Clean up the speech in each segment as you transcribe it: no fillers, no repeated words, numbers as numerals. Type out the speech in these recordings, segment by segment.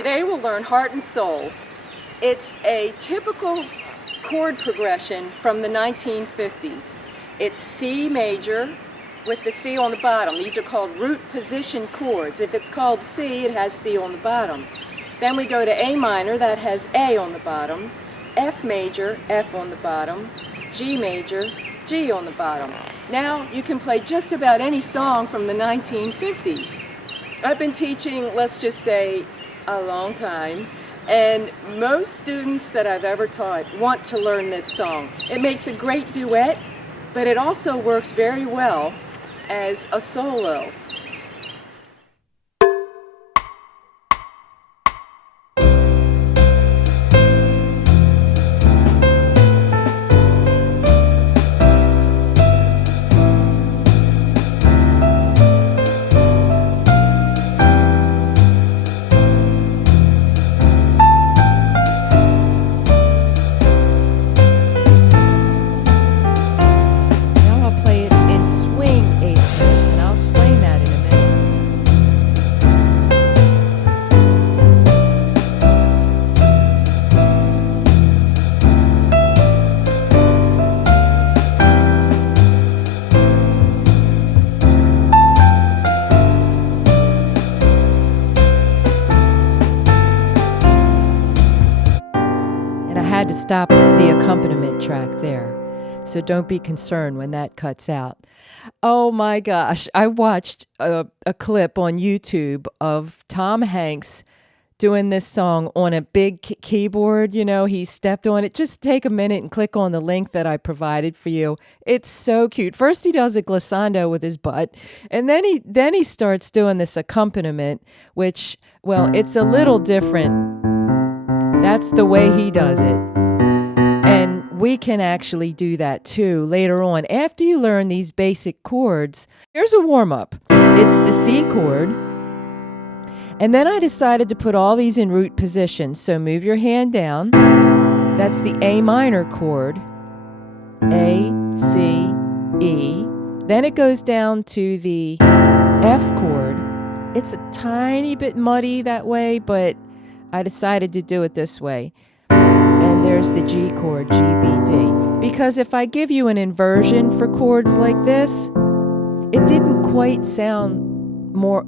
Today we'll learn Heart and Soul. It's a typical chord progression from the 1950s. It's C major with the C on the bottom. These are called root position chords. If it's called C, it has C on the bottom. Then we go to A minor, that has A on the bottom. F major, F on the bottom. G major, G on the bottom. Now you can play just about any song from the 1950s. I've been teaching, let's just say, a long time, and most students that I've ever taught want to learn this song. It makes a great duet, but it also works very well as a solo. Had to stop the accompaniment track there, so don't be concerned when that cuts out. Oh my gosh, I watched a clip on YouTube of Tom Hanks doing this song on a big keyboard. You know, he stepped on it. Just take a minute and click on the link that I provided for you. It's so cute. First he does a glissando with his butt, and then he starts doing this accompaniment, which, well, it's a little different. That's the way he does it. And we can actually do that too later on. After you learn these basic chords, here's a warm-up. It's the C chord. And then I decided to put all these in root position. So move your hand down. That's the A minor chord. A, C, E. Then it goes down to the F chord. It's a tiny bit muddy that way, but I decided to do it this way. And there's the G chord, G, B, D. Because if I give you an inversion for chords like this, it didn't quite sound more,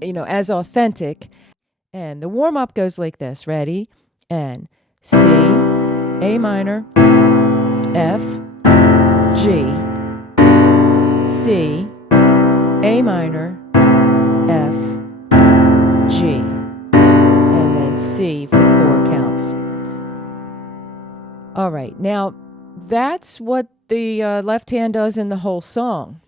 as authentic. And the warm-up goes like this. Ready? And C, A minor, F, G, C, A minor, F, G. C for 4 counts. All right, now that's what the left hand does in the whole song.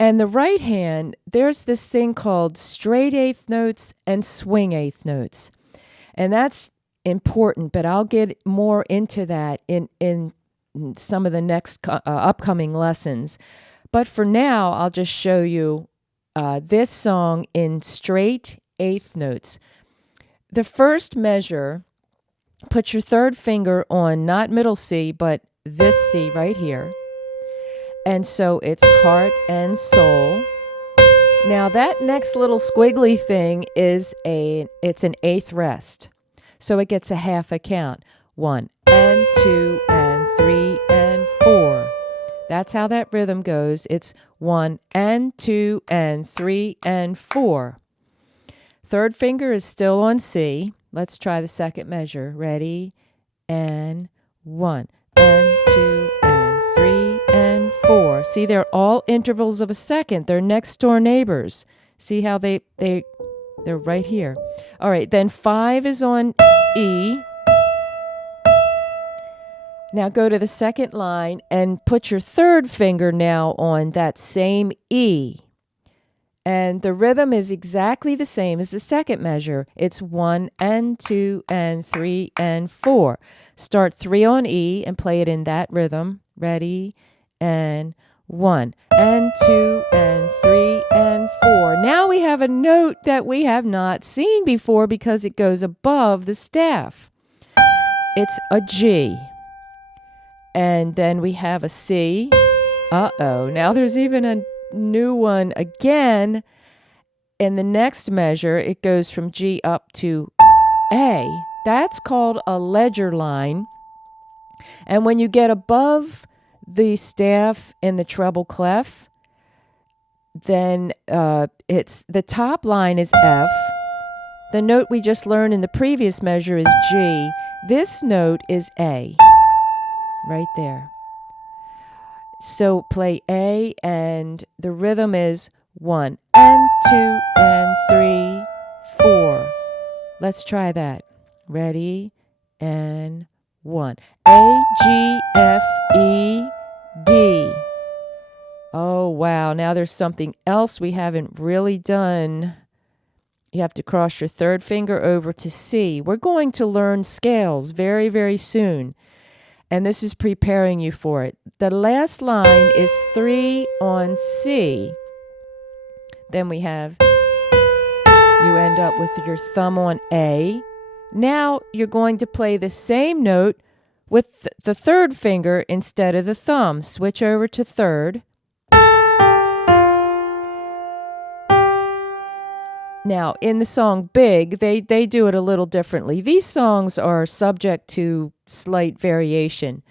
And the right hand, there's this thing called straight eighth notes and swing eighth notes. And that's important, but I'll get more into that in some of the next upcoming lessons. But for now, I'll just show you this song in straight eighth notes. The first measure, put your third finger on not middle C, but this C right here. And so it's heart and soul. Now that next little squiggly thing it's an eighth rest. So it gets a half a count. 1 and 2 and 3 and 4. That's how that rhythm goes. It's 1 and 2 and 3 and 4. Third finger is still on C. Let's try the second measure. Ready? And 1 and 2 and 3 and 4. See, they're all intervals of a second. They're next door neighbors. See how they're right here. All right, then 5 is on E. Now go to the second line and put your third finger now on that same E. And the rhythm is exactly the same as the second measure. It's 1 and 2 and 3 and 4. Start 3 on E and play it in that rhythm. Ready? And 1 and 2 and 3 and 4. Now we have a note that we have not seen before because it goes above the staff. It's a G. And then we have a C. Uh-oh. Now there's even a new one again. In the next measure, it goes from G up to A. That's called a ledger line. And when you get above the staff in the treble clef, then it's the top line is F. The note we just learned in the previous measure is G. This note is A, right there. So play A, and the rhythm is 1 and 2 and 3, 4. Let's try that. Ready? And 1. A, G, F, E, D. Oh, wow. Now there's something else we haven't really done. You have to cross your third finger over to C. We're going to learn scales very, very soon. And this is preparing you for it. The last line is 3 on C. Then we have, you end up with your thumb on A. Now you're going to play the same note with the third finger instead of the thumb. Switch over to third. Now, in the song Big, they do it a little differently. These songs are subject to slight variation.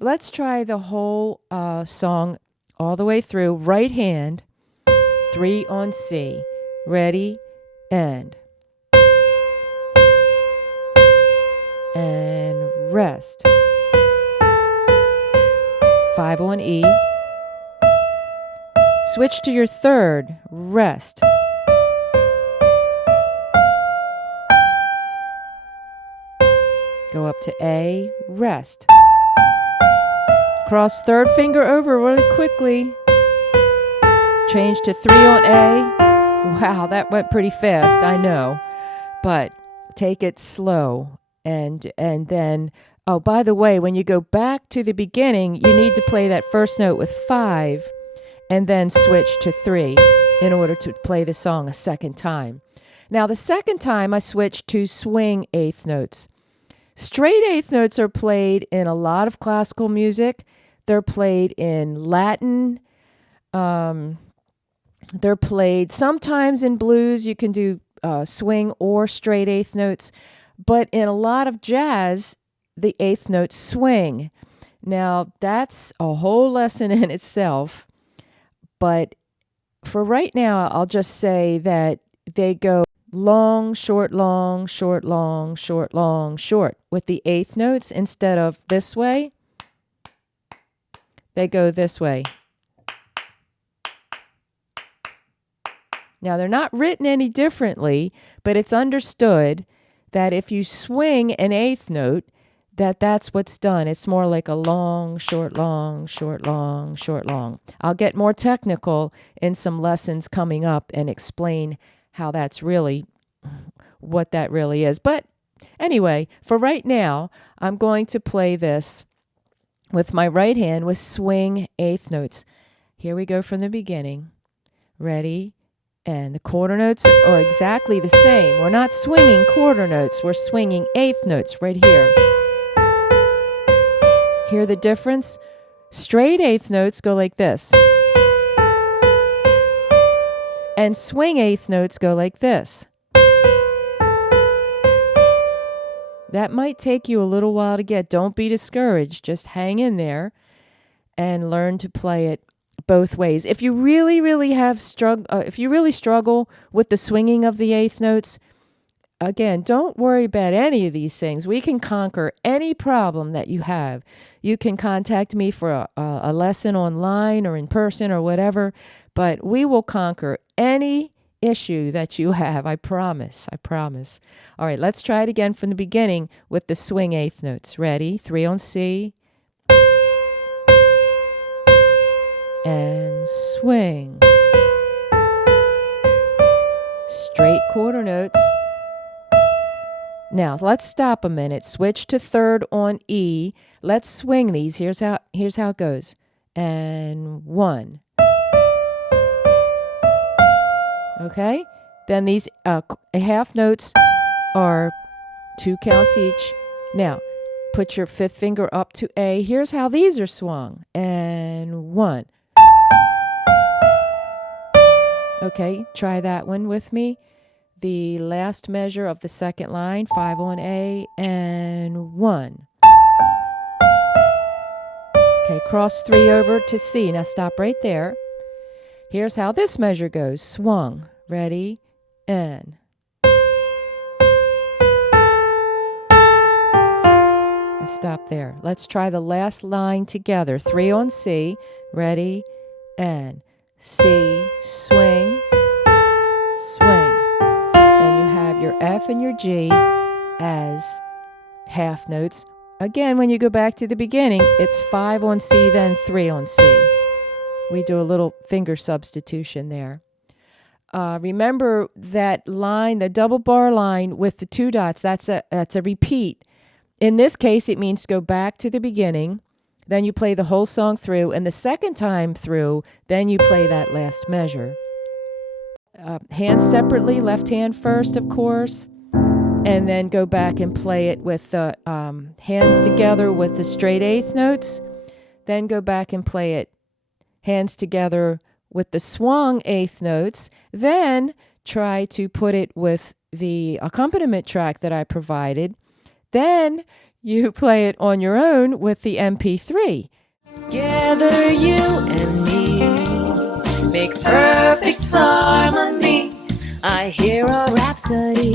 Let's try the whole song all the way through. Right hand, 3 on C. Ready, and rest. 5 on E. Switch to your third, rest. Go up to A, rest. Cross third finger over really quickly. Change to 3 on A. Wow, that went pretty fast, I know. But take it slow. And then, oh, by the way, when you go back to the beginning, you need to play that first note with 5 and then switch to 3 in order to play the song a second time. Now, the second time I switched to swing eighth notes. Straight eighth notes are played in a lot of classical music. They're played in Latin. They're played sometimes in blues. You can do swing or straight eighth notes. But in a lot of jazz, the eighth notes swing. Now, that's a whole lesson in itself. But for right now, I'll just say that they go long, short, long, short, long, short, long, short. With the eighth notes, instead of this way, they go this way. Now, they're not written any differently, but it's understood that if you swing an eighth note, that's what's done. It's more like a long, short, long, short, long, short, long. I'll get more technical in some lessons coming up and explain how that's really, what that really is. But anyway, for right now, I'm going to play this with my right hand with swing eighth notes. Here we go from the beginning. Ready? And the quarter notes are exactly the same. We're not swinging quarter notes. We're swinging eighth notes right here. Hear the difference? Straight eighth notes go like this. And swing eighth notes go like this. That might take you a little while to get. Don't be discouraged. Just hang in there and learn to play it both ways. If you really have if you really struggle with the swinging of the eighth notes, again, don't worry about any of these things. We can conquer any problem that you have. You can contact me for a lesson online or in person or whatever, but we will conquer any issue that you have. I promise. I promise. All right, let's try it again from the beginning with the swing eighth notes. Ready? 3 on C. And swing. Straight quarter notes. Now, let's stop a minute. Switch to third on E. Let's swing these. Here's how it goes. And 1. Okay? Then these half notes are 2 counts each. Now, put your fifth finger up to A. Here's how these are swung. And 1. Okay, try that one with me. the last measure of the second line, 5 on A, and 1. Okay, cross 3 over to C. Now stop right there. Here's how this measure goes. Swung. Ready? And. And stop there. Let's try the last line together. 3 on C. Ready? And. C, swing, swing. Then you have your F and your G as half notes. Again, when you go back to the beginning, it's 5 on C, then 3 on C. We do a little finger substitution there. Remember that line, the double bar line with the 2 dots, that's a repeat. In this case, it means go back to the beginning. Then you play the whole song through, and the second time through, then you play that last measure. Hands separately, left hand first, of course, and then go back and play it with the hands together with the straight eighth notes. Then go back and play it hands together with the swung eighth notes. Then try to put it with the accompaniment track that I provided. Then you play it on your own with the MP3. Together you and me make perfect harmony. I hear a rhapsody